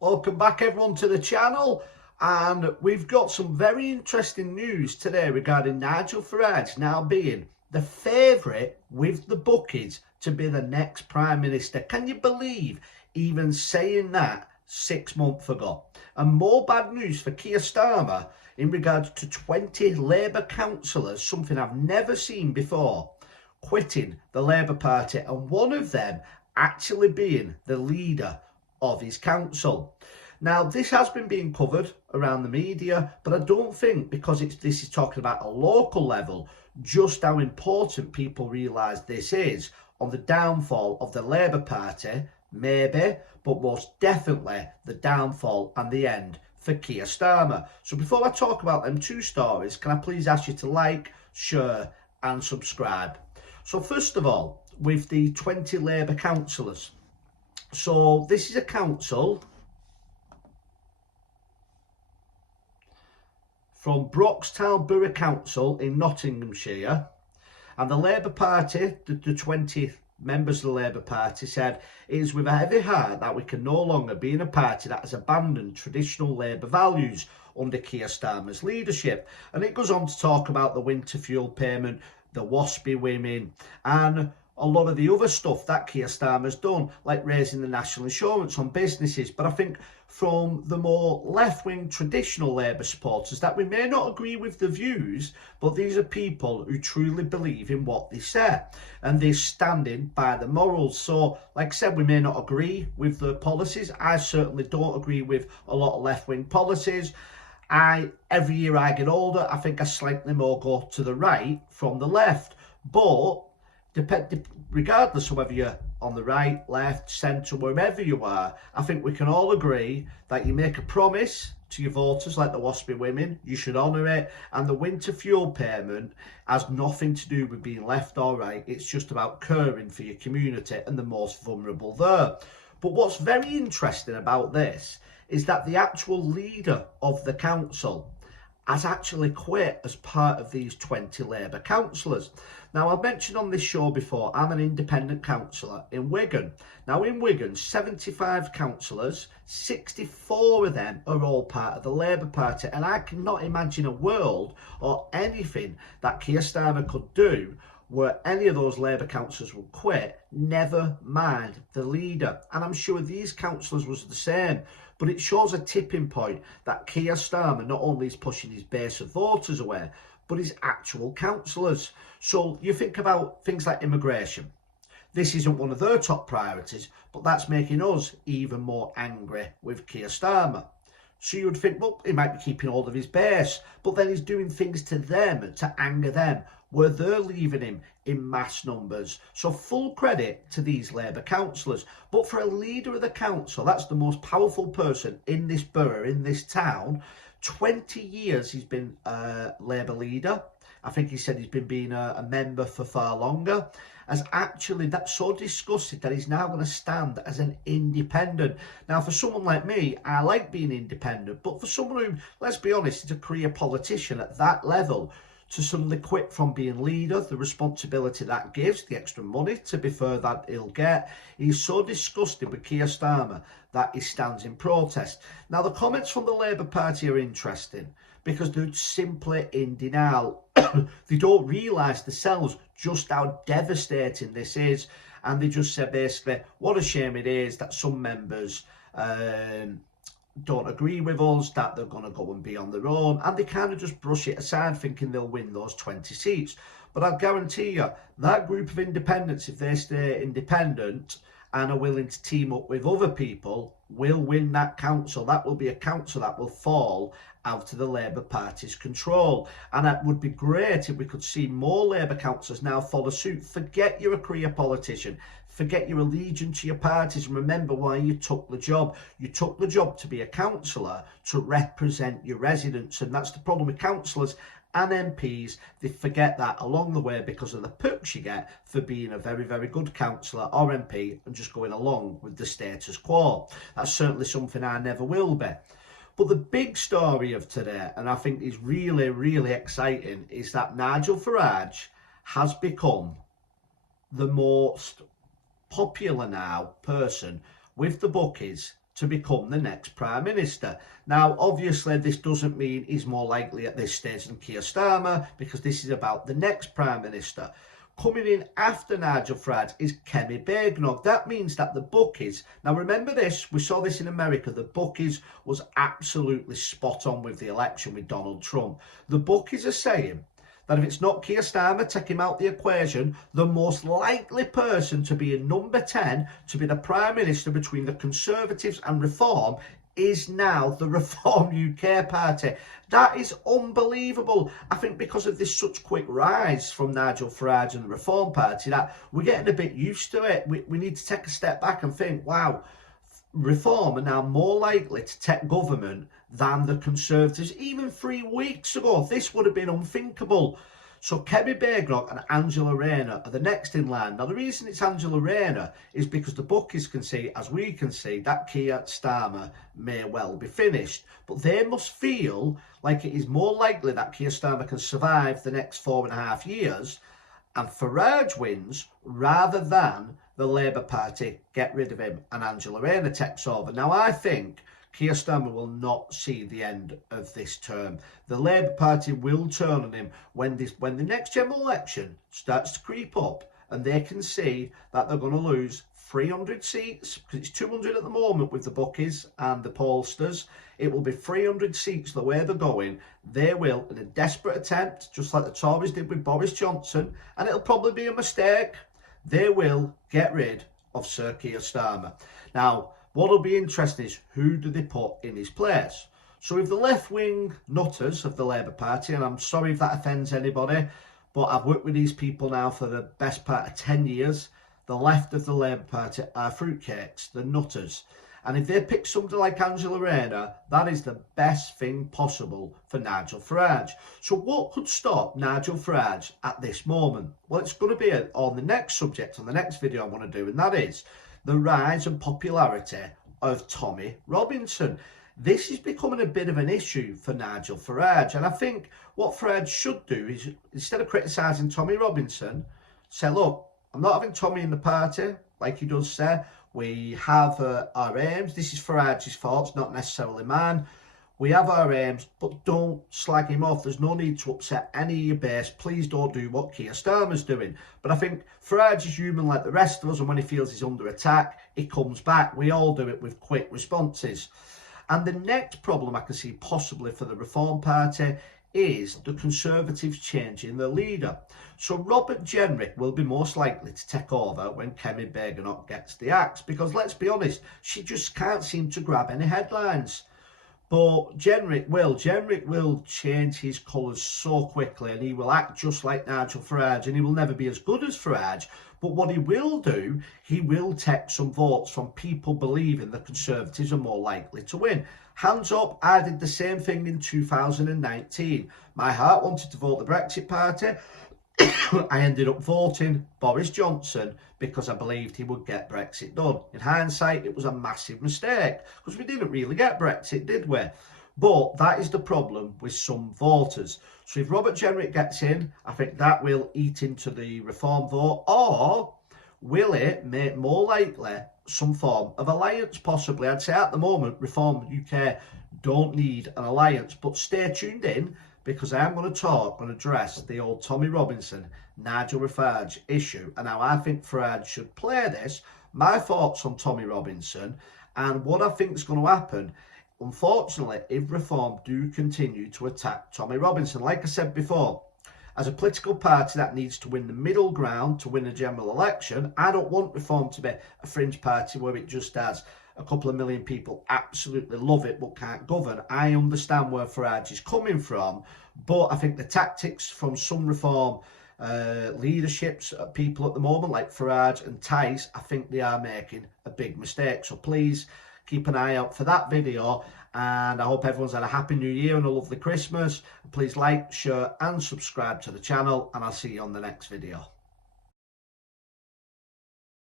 Welcome back everyone to the channel, and we've got some very interesting news today regarding Nigel Farage now being the favourite with the bookies to be the next Prime Minister. Can you believe even saying that 6 months ago? And more bad news for Keir Starmer in regards to 20 Labour councillors, something I've never seen before, quitting the Labour Party, and one of them actually being the leader of his council. Now, this has been being covered around the media, but I don't think, because this is talking about a local level, just how important people realise this is on the downfall of the Labour Party, maybe, but most definitely the downfall and the end for Keir Starmer. So before I talk about them two stories, can I please ask you to like, share and subscribe? So first of all, with the 20 Labour councillors. So this is a council from Broxtown Borough Council in Nottinghamshire, and the Labour Party, the 20 members of the Labour Party, said it is with a heavy heart that we can no longer be in a party that has abandoned traditional Labour values under Keir Starmer's leadership. And it goes on to talk about the winter fuel payment, the WASPy women, and a lot of the other stuff that Keir Starmer's done, like raising the national insurance on businesses. But I think from the more left-wing traditional Labour supporters that we may not agree with the views, but these are people who truly believe in what they say and they're standing by the morals. So like I said, we may not agree with the policies. I certainly don't agree with a lot of left-wing policies. Every year I get older, I think I slightly more go to the right from the left. But regardless of whether you're on the right, left, centre, wherever you are, I think we can all agree that you make a promise to your voters, like the WASPy women, you should honour it. And the winter fuel payment has nothing to do with being left or right. It's just about caring for your community and the most vulnerable there. But what's very interesting about this is that the actual leader of the council has actually quit as part of these 20 Labour councillors. Now, I've mentioned on this show before, I'm an independent councillor in Wigan. Now, in Wigan, 75 councillors, 64 of them are all part of the Labour Party. And I cannot imagine a world or anything that Keir Starmer could do where any of those Labour councillors would quit, never mind the leader. And I'm sure these councillors was the same. But it shows a tipping point that Keir Starmer not only is pushing his base of voters away, but his actual councillors. So you think about things like immigration. This isn't one of their top priorities, but that's making us even more angry with Keir Starmer. So you would think, well, he might be keeping hold of his base, but then he's doing things to them to anger them, where they're leaving him in mass numbers. So full credit to these Labour councillors. But for a leader of the council, that's the most powerful person in this borough, in this town. 20 years he's been a Labour leader. I think he said he's been being a member for far longer. As actually, that's so disgusted that he's now going to stand as an independent. Now, for someone like me, I like being independent, but for someone who, let's be honest, is a career politician at that level, to suddenly quit from being leader, the responsibility that gives, the extra money, to be fair, that he'll get. He's so disgusted with Keir Starmer that he stands in protest. Now, the comments from the Labour Party are interesting because they're simply in denial. They don't realise themselves just how devastating this is. And they just say basically, what a shame it is that some members don't agree with us, that they're going to go and be on their own, and they kind of just brush it aside thinking they'll win those 20 seats. But I guarantee you, that group of independents, if they stay independent and are willing to team up with other people, will win that council. That will be a council that will fall out of the Labour Party's control. And that would be great if we could see more Labour councillors now follow suit. Forget you're a career politician. Forget your allegiance to your parties, and remember why you took the job. You took the job to be a councillor, to represent your residents. And that's the problem with councillors and MPs. They forget that along the way because of the perks you get for being a very, very good councillor or MP and just going along with the status quo. That's certainly something I never will be. But the big story of today, and I think is really, really exciting, is that Nigel Farage has become the most popular now person with the bookies to become the next Prime Minister. Now, obviously, this doesn't mean he's more likely at this stage than Keir Starmer, because this is about the next Prime Minister. Coming in after Nigel Farage is Kemi Badenoch. That means that the bookies, now remember this, we saw this in America, the bookies was absolutely spot on with the election with Donald Trump. The bookies are saying that if it's not Keir Starmer, take him out the equation, the most likely person to be in number 10, to be the Prime Minister between the Conservatives and Reform, is now the Reform UK party. That is unbelievable. I think because of this such quick rise from Nigel Farage and the Reform Party, that we're getting a bit used to it. We need to take a step back and think, wow, Reform are now more likely to take government than the Conservatives. Even 3 weeks ago, this would have been unthinkable. So Kemi Badenoch and Angela Rayner are the next in line. Now, the reason it's Angela Rayner is because the bookies can see, as we can see, that Keir Starmer may well be finished. But they must feel like it is more likely that Keir Starmer can survive the next 4.5 years and Farage wins rather than the Labour Party get rid of him and Angela Rayner takes over. Now, I think Keir Starmer will not see the end of this term. The Labour Party will turn on him when the next general election starts to creep up and they can see that they're going to lose 300 seats, because it's 200 at the moment with the bookies and the pollsters. It will be 300 seats the way they're going. They will, in a desperate attempt, just like the Tories did with Boris Johnson, and it'll probably be a mistake, they will get rid of Sir Keir Starmer. Now, what will be interesting is who do they put in his place? So if the left-wing nutters of the Labour Party, and I'm sorry if that offends anybody, but I've worked with these people now for the best part of 10 years, the left of the Labour Party are fruitcakes, the nutters. And if they pick somebody like Angela Rayner, that is the best thing possible for Nigel Farage. So what could stop Nigel Farage at this moment? Well, it's going to be on the next subject, on the next video I want to do, and that is the rise and popularity of Tommy Robinson. This is becoming a bit of an issue for Nigel Farage, and I think what Farage should do is, instead of criticising Tommy Robinson, say, look, I'm not having Tommy in the party, like he does say. We have our aims. This is Farage's fault, it's not necessarily mine. We have our aims, but don't slag him off. There's no need to upset any of your base. Please don't do what Keir Starmer's doing. But I think Farage is human like the rest of us, and when he feels he's under attack, he comes back. We all do it with quick responses. And the next problem I can see possibly for the Reform Party is the Conservatives changing their leader. So Robert Jenrick will be most likely to take over when Kemi Badenoch gets the axe, because let's be honest, she just can't seem to grab any headlines. But Jenrick will change his colours so quickly, and he will act just like Nigel Farage, and he will never be as good as Farage. But what he will do, he will take some votes from people believing the Conservatives are more likely to win. Hands up, I did the same thing in 2019. My heart wanted to vote the Brexit Party. I ended up voting Boris Johnson because I believed he would get Brexit done. In hindsight, it was a massive mistake because we didn't really get Brexit, did we? But that is the problem with some voters. So if Robert Jenrick gets in, I think that will eat into the Reform vote, or will it make more likely some form of alliance possibly? I'd say at the moment, Reform UK don't need an alliance, but stay tuned in, because I am going to talk and address the old Tommy Robinson, Nigel Farage issue, and how I think Farage should play this, my thoughts on Tommy Robinson, and what I think is going to happen, unfortunately, if Reform do continue to attack Tommy Robinson. Like I said before, as a political party that needs to win the middle ground to win a general election, I don't want Reform to be a fringe party where it just has a couple of million people absolutely love it but can't govern. I understand where Farage is coming from, but I think the tactics from some Reform leaderships, people at the moment like Farage and Tice, I think they are making a big mistake. So please keep an eye out for that video, and I hope everyone's had a happy new year and a lovely Christmas. Please like, share and subscribe to the channel, and I'll see you on the next video.